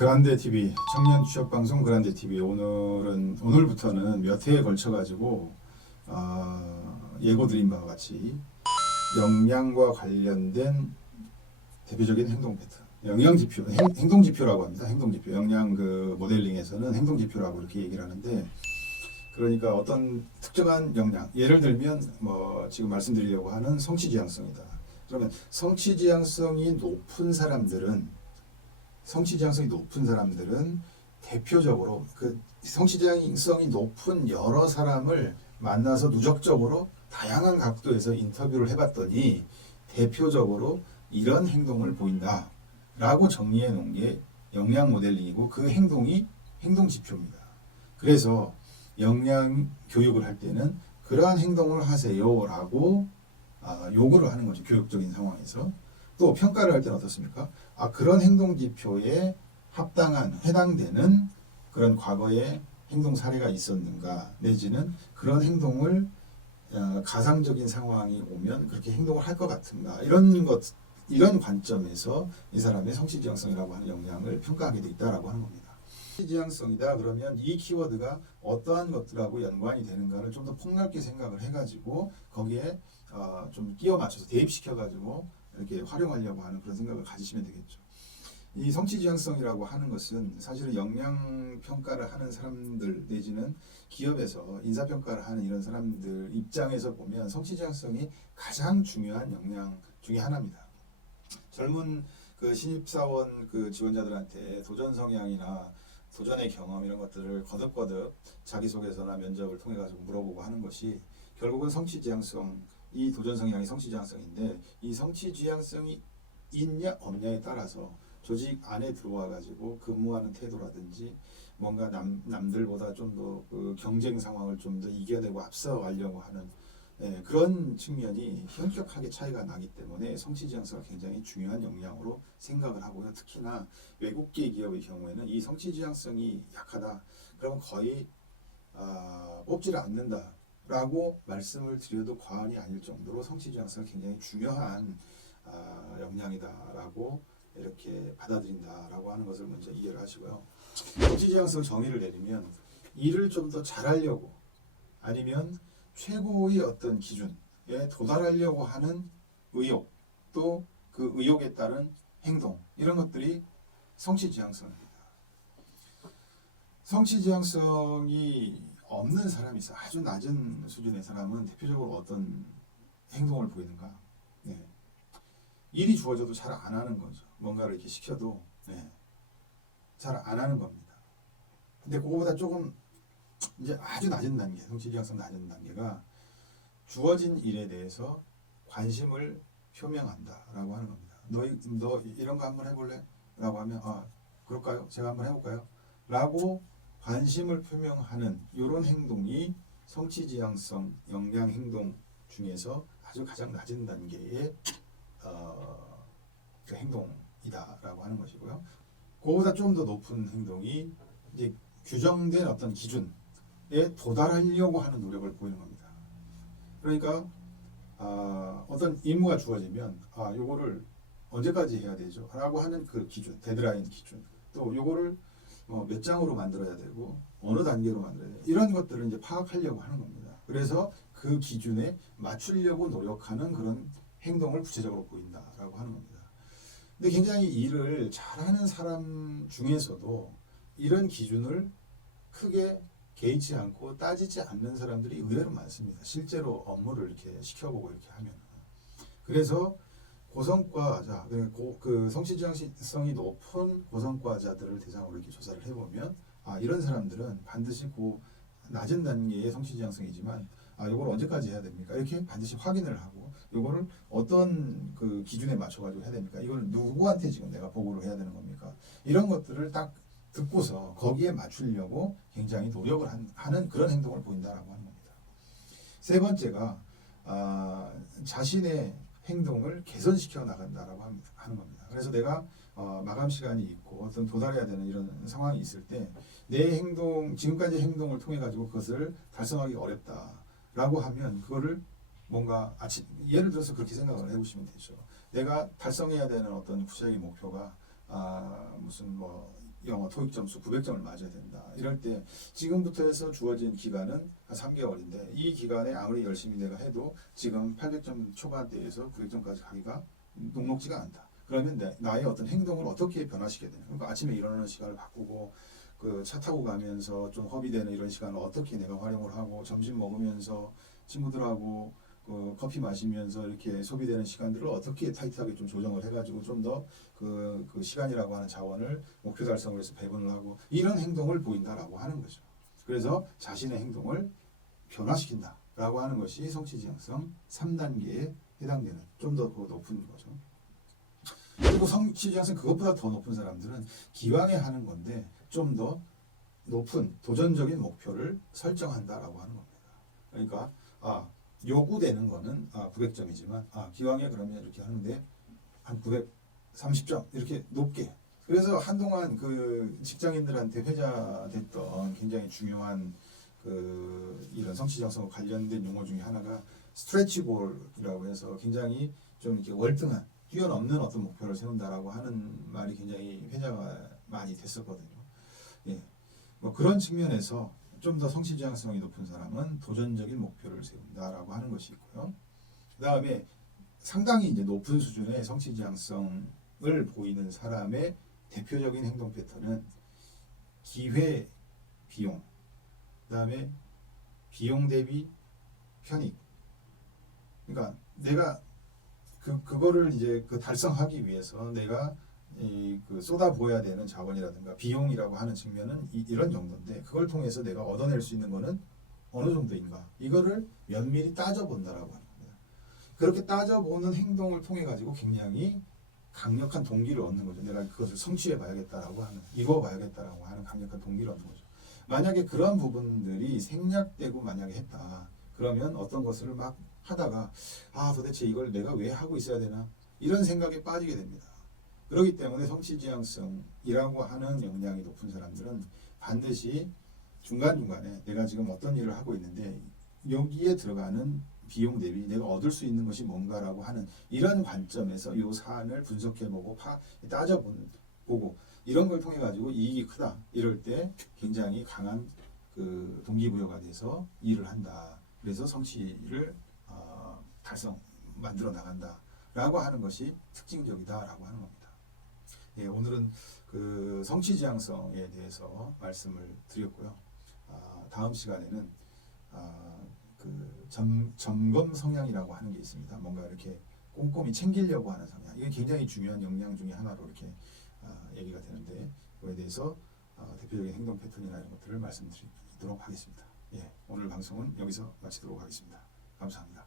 그란데 TV 청년 취업 방송 그란데 TV 오늘부터는 몇 회에 걸쳐 가지고 예고드린 바와 같이 역량과 관련된 대표적인 행동 패턴, 영양 지표, 행동 지표라고 합니다. 행동 지표, 역량 그 모델링에서는 행동 지표라고 이렇게 얘기를 하는데, 그러니까 어떤 특정한 역량, 예를 들면 뭐 지금 말씀드리려고 하는 성취 지향성이다. 그러면 성취 지향성이 높은 사람들은 대표적으로 그 성취 지향성이 높은 여러 사람을 만나서 누적적으로 다양한 각도에서 인터뷰를 해봤더니 대표적으로 이런 행동을 보인다라고 정리해 놓은 게 역량 모델링이고, 그 행동이 행동 지표입니다. 그래서 역량 교육을 할 때는 그러한 행동을 하세요라고 요구를 하는 거죠. 교육적인 상황에서. 또 평가를 할 때는 어떻습니까? 그런 행동 지표에 해당되는 그런 과거의 행동 사례가 있었는가, 내지는 그런 행동을 가상적인 상황이 오면 그렇게 행동을 할 것 같은가, 이런 관점에서 이 사람의 성취 지향성이라고 하는 역량을 평가하게 돼 있다라고 하는 겁니다. 성취 지향성이다 그러면 이 키워드가 어떠한 것들하고 연관이 되는가를 좀 더 폭넓게 생각을 해가지고 거기에 좀 끼워 맞춰서 대입시켜가지고 이렇게 활용하려고 하는 그런 생각을 가지시면 되겠죠. 이 성취 지향성이라고 하는 것은 사실은 역량 평가를 하는 사람들 내지는 기업에서 인사 평가를 하는 이런 사람들 입장에서 보면 성취 지향성이 가장 중요한 역량 중에 하나입니다. 젊은 그 신입사원 그 지원자들한테 도전 성향이나 도전의 경험 이런 것들을 거듭거듭 자기소개서나 면접을 통해 가지고 물어보고 하는 것이 결국은 성취 지향성, 이 도전 성향이 성취 지향성인데, 이 성취 지향성이 있냐 없냐에 따라서 조직 안에 들어와 가지고 근무하는 태도라든지 뭔가 남들보다 좀 더 그 경쟁 상황을 좀 더 이겨내고 앞서가려고 하는 그런 측면이 현격하게 차이가 나기 때문에 성취 지향성은 굉장히 중요한 역량으로 생각을 하고요. 특히나 외국계 기업의 경우에는 이 성취 지향성이 약하다, 그러면 거의 뽑지를 않는다라고 말씀을 드려도 과언이 아닐 정도로 성취 지향성은 굉장히 중요한 역량이다라고 이렇게 받아들인다라고 하는 것을 먼저 이해를 하시고요. 성취 지향성 정의를 내리면 일을 좀 더 잘하려고, 아니면 최고의 어떤 기준에 도달하려고 하는 의욕, 또 그 의욕에 따른 행동, 이런 것들이 성취 지향성입니다. 성취 지향성이 없는 사람이 있어. 아주 낮은 수준의 사람은 대표적으로 어떤 행동을 보이는가? 일이 주어져도 잘 안 하는 거죠. 뭔가를 이렇게 시켜도 잘 안 하는 겁니다. 근데 그거보다 조금 이제 아주 낮은 단계, 성취 지향성 낮은 단계가 주어진 일에 대해서 관심을 표명한다라고 하는 겁니다. 너 이런 거 한번 해볼래? 라고 하면 그럴까요? 제가 한번 해볼까요? 라고 관심을 표명하는 이런 행동이 성취 지향성 역량 행동 중에서 아주 가장 낮은 단계의 그 행동이다라고 하는 것이고요. 그보다 좀 더 높은 행동이 이제 규정된 어떤 기준에 도달하려고 하는 노력을 보이는 겁니다. 그러니까 어떤 임무가 주어지면 요거를 언제까지 해야 되죠? 라고 하는 그 기준, 데드라인 기준, 또 요거를 몇 장으로 만들어야 되고 어느 단계로 만들어야 되고, 이런 것들을 이제 파악하려고 하는 겁니다. 그래서 그 기준에 맞추려고 노력하는 그런 행동을 구체적으로 보인다라고 하는 겁니다. 근데 굉장히 일을 잘하는 사람 중에서도 이런 기준을 크게 개의치 않고 따지지 않는 사람들이 의외로 많습니다. 실제로 업무를 이렇게 시켜보고 이렇게 하면. 그래서 고성과자, 그 성취 지향성이 높은 고성과자들을 대상으로 이렇게 조사를 해보면 이런 사람들은 반드시 그 낮은 단계의 성취 지향성이지만 요걸 언제까지 해야 됩니까? 이렇게 반드시 확인을 하고, 요거를 어떤 그 기준에 맞춰가지고 해야 됩니까? 이걸 누구한테 지금 내가 보고를 해야 되는 겁니까? 이런 것들을 딱 듣고서 거기에 맞추려고 굉장히 노력을 하는 그런 행동을 보인다라고 하는 겁니다. 세 번째가 자신의 행동을 개선시켜 나간다라고 하는 겁니다. 그래서 내가 마감 시간이 있고 어떤 도달해야 되는 이런 상황이 있을 때 내 행동, 지금까지 행동을 통해 가지고 그것을 달성하기 어렵다라고 하면 그거를 뭔가 예를 들어서 그렇게 생각을 해보시면 되죠. 내가 달성해야 되는 어떤 구체적인 목표가 무슨 영어 토익 점수 900점을 맞아야 된다. 이럴 때 지금부터 해서 주어진 기간은 한 3개월인데 이 기간에 아무리 열심히 내가 해도 지금 800점 초반대에서 900점까지 가기가 녹록지가 않다. 그러면 나의 어떤 행동을 어떻게 변화시켜야 되냐. 그러니까 아침에 일어나는 시간을 바꾸고 그 차 타고 가면서 좀 허비되는 이런 시간을 어떻게 내가 활용을 하고 점심 먹으면서 친구들하고 그 커피 마시면서 이렇게 소비되는 시간들을 어떻게 타이트하게 좀 조정을 해가지고 좀 더 그 시간이라고 하는 자원을 목표 달성을 위해서 배분을 하고 이런 행동을 보인다라고 하는 거죠. 그래서 자신의 행동을 변화시킨다라고 하는 것이 성취 지향성 3단계에 해당되는 좀 더 높은 거죠. 그리고 성취 지향성 그것보다 더 높은 사람들은 기왕에 하는 건데 좀 더 높은 도전적인 목표를 설정한다라고 하는 겁니다. 그러니까 요구되는 거는 900점이지만 기왕에 그러면 이렇게 하는데 한 930점 이렇게 높게. 그래서 한동안 그 직장인들한테 회자됐던 굉장히 중요한 그 이런 성취지향성과 관련된 용어 중에 하나가 스트레치 골이라고 해서 굉장히 좀 이렇게 월등한 뛰어넘는 어떤 목표를 세운다라고 하는 말이 굉장히 회자가 많이 됐었거든요. 예. 뭐 그런 측면에서 좀 더 성취 지향성이 높은 사람은 도전적인 목표를 세운다라고 하는 것이 있고요. 그 다음에 상당히 이제 높은 수준의 성취 지향성을 보이는 사람의 대표적인 행동 패턴은 기회 비용, 그 다음에 비용 대비 편익. 그러니까 내가 그거를 이제 그 달성하기 위해서 내가 그 쏟아부어야 되는 자원이라든가 비용이라고 하는 측면은 이런 정도인데 그걸 통해서 내가 얻어낼 수 있는 거는 어느 정도인가 이거를 면밀히 따져본다라고 하는 겁니다. 그렇게 따져보는 행동을 통해 가지고 굉장히 강력한 동기를 얻는 거죠. 내가 그것을 성취해 봐야겠다라고 하는 이루어 봐야겠다라고 하는 강력한 동기를 얻는 거죠. 만약에 그런 부분들이 생략되고 만약에 했다 그러면 어떤 것을 막 하다가 도대체 이걸 내가 왜 하고 있어야 되나 이런 생각에 빠지게 됩니다. 그렇기 때문에 성취지향성이라고 하는 역량이 높은 사람들은 반드시 중간중간에 내가 지금 어떤 일을 하고 있는데 여기에 들어가는 비용 대비 내가 얻을 수 있는 것이 뭔가라고 하는 이런 관점에서 이 사안을 분석해보고 따져보고 이런 걸 통해 가지고 이익이 크다 이럴 때 굉장히 강한 그 동기부여가 돼서 일을 한다. 그래서 성취를 만들어 나간다라고 하는 것이 특징적이다라고 하는 겁니다. 예, 오늘은 그 성취지향성에 대해서 말씀을 드렸고요. 다음 시간에는 그 점검 성향이라고 하는 게 있습니다. 뭔가 이렇게 꼼꼼히 챙기려고 하는 성향. 이건 굉장히 중요한 역량 중에 하나로 이렇게 얘기가 되는데 그에 대해서 대표적인 행동 패턴이나 이런 것들을 말씀드리도록 하겠습니다. 예, 오늘 방송은 여기서 마치도록 하겠습니다. 감사합니다.